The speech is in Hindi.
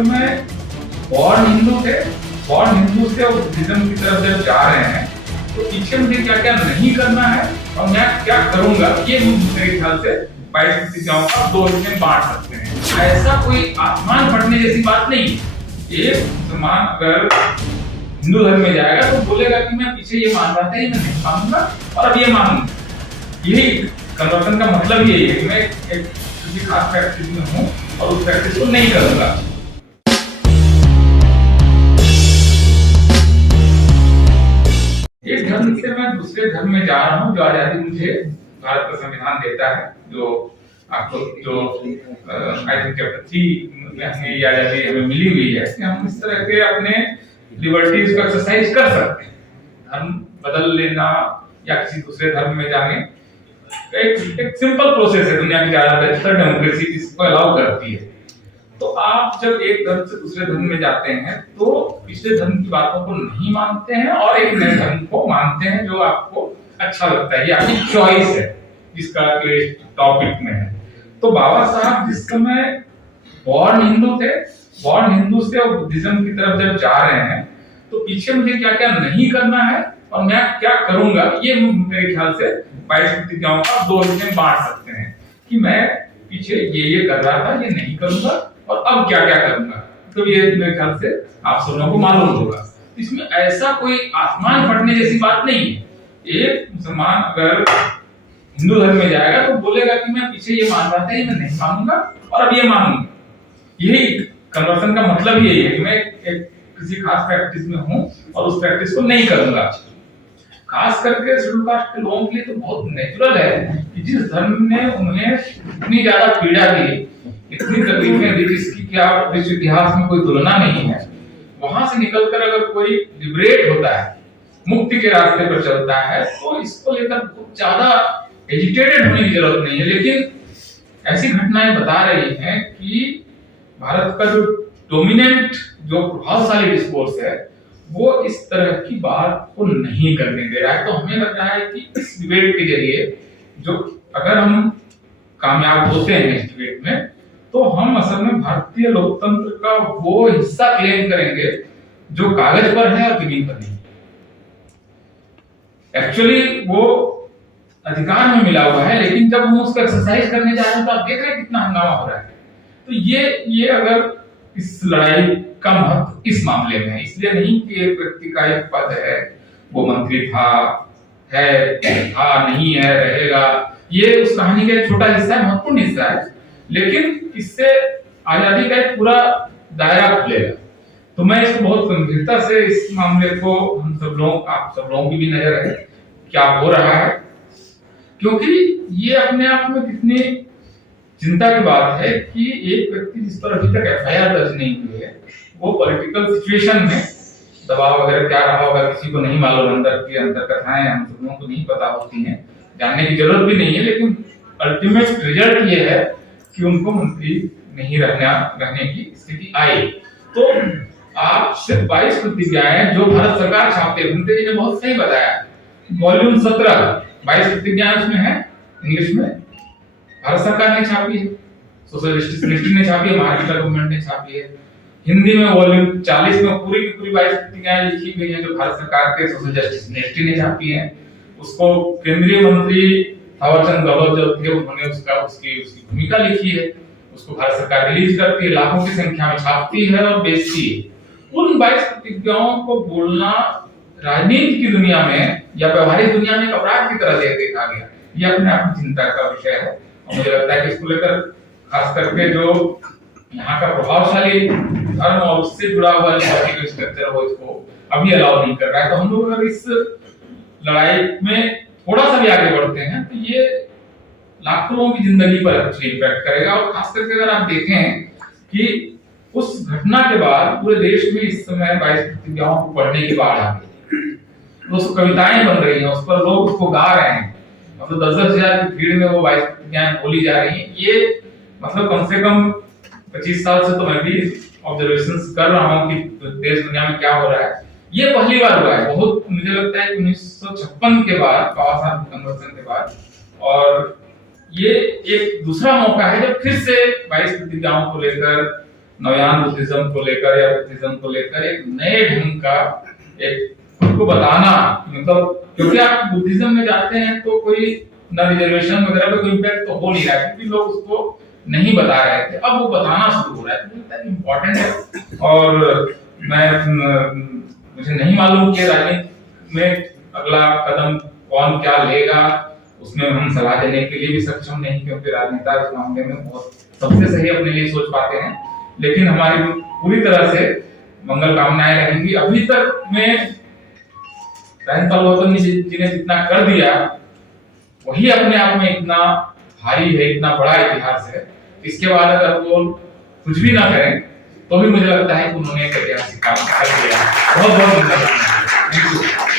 समय बॉर्न हिंदू थे, बॉर्न हिंदू से और बुद्धिज्म की तरफ जब जा रहे हैं तो पीछे मुझे क्या क्या नहीं करना है और मैं क्या करूंगा, ये मेरे ख्याल से 22 प्रतिज्ञाओं का 2 हिस्से में बांट सकते हैं। ऐसा कोई आसमान फटने जैसी बात नहीं है। एक मुसलमान अगर हिंदू धर्म में जाएगा तो बोलेगा कि मैं पीछे ये मान रहा था, ये मैं नहीं मानूंगा और अब ये मानूंगा। यही कन्वर्सन का मतलब यही है कि मैं एक किसी खास प्रैक्टिस में हूँ और उस प्रैक्टिस को नहीं करूंगा। एक धर्म से मैं दूसरे धर्म में जा रहा हूँ, जो आजादी मुझे भारत का संविधान देता है, जो आपको जो आई थिंक चैप्टर 3 में हमें ये आजादी हमें मिली हुई है कि हम इस तरह के अपने लिबर्टीज को एक्सरसाइज कर सकते हैं। धर्म बदल लेना या किसी दूसरे धर्म में जाने एक सिंपल प्रोसेस है, दुनिया की ज्यादातर डेमोक्रेसी इसको अलाउ करती है। तो आप जब एक धर्म से दूसरे धर्म में जाते हैं तो पिछले धर्म की बातों को नहीं मानते हैं और एक नए धर्म को मानते हैं जो आपको अच्छा लगता है, ये आपकी चॉइस है जिसका टॉपिक में है। तो बाबा साहब जिस समय बॉर्न हिंदू थे, बॉर्न हिंदू से और बुद्धिज्म की तरफ जब जा रहे हैं तो पीछे मुझे क्या क्या नहीं करना है और मैं क्या करूंगा, ये मेरे ख्याल से 22 प्रतिज्ञाओं का 2 हिस्से में बांट सकते हैं कि मैं पीछे ये कर रहा था, ये नहीं करूंगा और अब क्या क्या करूंगा। तो ये मेरे ख्याल से आप सब लोगों को मालूम होगा। इसमें ऐसा कोई आसमान फटने जैसी बात नहीं है। एक मुसलमान अगर हिंदू धर्म में जाएगा तो बोलेगा कि मैं पीछे ये मान रहा था, ये मैं नहीं मानूंगा और अब ये मानूंगा। यही कन्वर्सन का मतलब यही है कि मैं एक किसी खास प्रैक्टिस में हूँ और उस प्रैक्टिस को नहीं करूंगा। खास करके शेड्यूल कास्ट के लोगों के लिए तो बहुत नेचुरल है कि जिस धर्म ने उन्हें इतनी ज्यादा पीड़ा दी, इतनी तकलीफें दी जिसकी क्या विश्व इतिहास में कोई तुलना नहीं है, वहां से निकलकर अगर कोई लिबरेट होता है, मुक्ति के रास्ते पर चलता है, तो इसको लेकर बहुत ज्यादा एजिटेटेड होने की जरूरत नहीं है। लेकिन ऐसी घटनाएं बता रही हैं कि भारत का जो डोमिनेंट जो प्रभावशाली डिस्कोर्स है वो इस तरह की बात को नहीं करने दे रहा है। तो हमें लग रहा है कि इस डिबेट के जरिए जो अगर हम कामयाब होते हैं इस डिबेट में तो हम असल में भारतीय लोकतंत्र का वो हिस्सा क्लेम करेंगे जो कागज पर है और जमीन पर नहीं। एक्चुअली वो अधिकार में मिला हुआ है, लेकिन जब हम उसका एक्सरसाइज करने जा रहे हैं तो आप देख रहे हैं कितना हंगामा हो रहा है। तो ये अगर इस लड़ाई का महत्व इस मामले में है, इसलिए नहीं कि एक व्यक्ति का एक पद है, वो मंत्री था, नहीं है, रहेगा, ये उस कहानी का एक छोटा हिस्सा है, महत्वपूर्ण हिस्सा है, लेकिन इससे आजादी का एक पूरा दायरा खुलेगा। तो मैं इसको बहुत गंभीरता से इस मामले को हम सब लोग, आप सब लोगों की भी नजर है क्या हो रहा है, क्योंकि ये अपने आप में कितनी चिंता की बात है कि एक व्यक्ति जिस पर अभी तक एफआईआर दर्ज नहीं हुई है वो पॉलिटिकल सिचुएशन में दबाव वगैरह क्या रहा होगा किसी को नहीं मालूम, अंदर की अंदर कथाएं हम सब लोगों को नहीं पता होती हैं, जानने की जरूरत भी नहीं है, लेकिन अल्टीमेट रिजल्ट ये है कि उनको मंत्री नहीं रहने की स्थिति आई। तो आप सिर्फ 22 प्रतिज्ञाएं जो भारत सरकार छापती है, भंते जी ने बहुत सही बताया, वॉल्यूम 17 22 प्रतिज्ञाएं उसमें है, इंग्लिश में भारत सरकार ने छापी है, सोशल जस्टिस मिनिस्ट्री ने छापी है, महाराष्ट्र गवर्नमेंट ने छापी है। हिंदी में वॉल्यूम 40 में पूरी की पूरी 22 प्रतिज्ञाएं लिखी गई हैं जो भारत सरकार के सोशल जस्टिस मिनिस्ट्री ने छापी है। उसको केंद्रीय मंत्री थावरचंद गहलोत जो थे उन्होंने उसकी भूमिका लिखी है, उसको भारत सरकार रिलीज करती है, लाखों की संख्या में छापती है और बेचती है। उन 22 प्रतिज्ञाओं को बोलना राजनीति की दुनिया में या व्यवहारिक दुनिया में अपराध की तरह देखा गया, ये अपने आप में चिंता का विषय है। मुझे लगता है कि इसको लेकर खास करके जो यहाँ का प्रभावशाली धर्म और उससे जुड़ा हुआ जो पॉलिटिकल स्ट्रक्चर हो इसको अभी अलाउ नहीं कर रहा है। तो हम लोग अगर इस लड़ाई में थोड़ा सा भी आगे बढ़ते हैं तो ये लाखों लोगों की जिंदगी पर अच्छी इम्पैक्ट करेगा। और खास करके अगर आप देखें कि उस घटना के बाद पूरे देश में इस समय 22 प्रतिज्ञाओं को पढ़ने की बाढ़ आ गई, तो कविताएं बन रही हैं, उस पर लोग उसको गा रहे हैं, मतलब 10-10 हजार की भीड़ में वो 22 प्रतिज्ञाएं बोली जा रही हैं। ये मतलब कम से कम 25 साल से तो मैं भी ऑब्जर्वेशंस कर रहा हूँ कि देश दुनिया में क्या हो रहा है। ये पहली बार हुआ है, बहुत मुझे लगता है कि 1956 के बाद, बाबा साहब कन्वर्सन के बाद, और ये एक दूसरा मौका है जब फिर से 22 प्रतिज्ञाओं को लेकर नवयान बुद्धिज्म को लेकर या बुद्धिज्म को लेकर एक नए ढंग का एक खुद को बताना, मतलब क्योंकि आप बुद्धिज्म में जाते हैं तो कोई ना रिजर्वेशन वगैरह पे कोई इम्पैक्ट तो हो नहीं रहा है, क्योंकि लोग उसको नहीं बता रहे थे, अब वो बताना शुरू हो रहा है, तो इम्पोर्टेंट है। और मुझे नहीं मालूम कि राजनीति में अगला कदम कौन क्या लेगा, उसमें हम सलाह देने के लिए भी सक्षम नहीं, क्योंकि राजनेता इस मामले में बहुत सबसे सही अपने लिए सोच पाते हैं। लेकिन हमारी पूरी तरह से मंगल कामनाएं रहेंगी। अभी तक में जी ने जितना कर दिया वही अपने आप में इतना भारी है, इतना बड़ा इतिहास है। इसके बाद अगर वो कुछ भी ना करें तो भी मुझे लगता है कि उन्होंने एक ऐतिहासिक काम कर दिया। बहुत बहुत धन्यवाद।